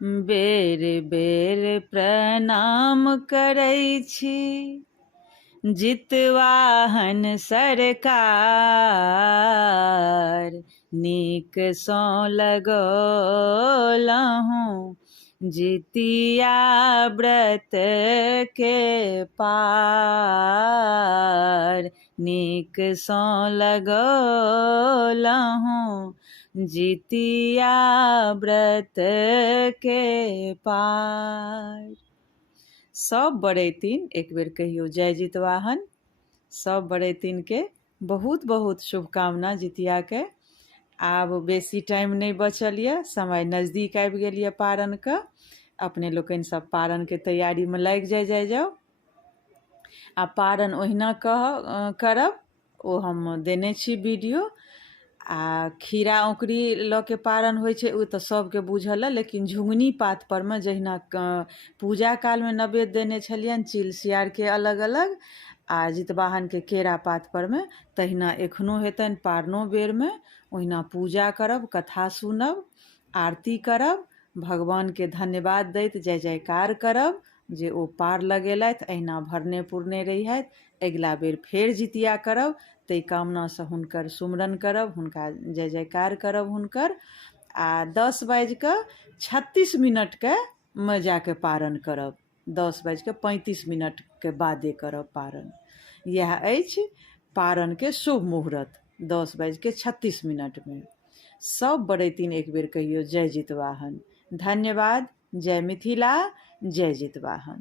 बेर बेर प्रणाम करै छी जितवाहन सरकार। नीक सँ लगौलहुँ जितिया व्रत के पार। नीक सँ लगौलहुँ जितिया व्रत के पार। सब बरैतिन एक बेर कहियो जय जितवाहन। सब बरैतिन के बहुत बहुत शुभकामना जितिया के। आब बेसी टाइम नहीं बचल यऽ, समय नजदीक आबि गेल यऽ पारण के। अपने लोकनि सब पारण के तैयारी में लागि जाओ। आ पारण ओहिना करब, ओ हम देने छी वीडियो। आ खीरा औंकरी लऽ के पारण होइ छै, ओ तऽ सबके बुझल है, लेकिन झुंगनी पात पर में जहिना पूजा काल में नैवेद्य देने छलियनि चिल सियार के अलग अलग, आ जितवाहन के केरा पात पर में, तहिना एखनो हेतनि पारनो बेर में। ओहिना पूजा करब, कथा सुनब, आरती करब, भगवान के धन्यवाद दैत जय जयकार करब जे ओ पार लगेलथि, अहिना भरने पुरने रहिहथि। अगिला बेर फेर जितिया करब, ताहि कामना से हुनकर सुमरन करब, हुनका जय जयकार करब हुनकर। आ 10:36 के में जाके पारण करब, 10:35 के बादे करब पारण। यह अछि पारण के शुभ मुहूर्त, 10:36 में। सब बरैतिन एक बेर कहियो जय जितवाहन। धन्यवाद। जय मिथिला, जय जितवाहन।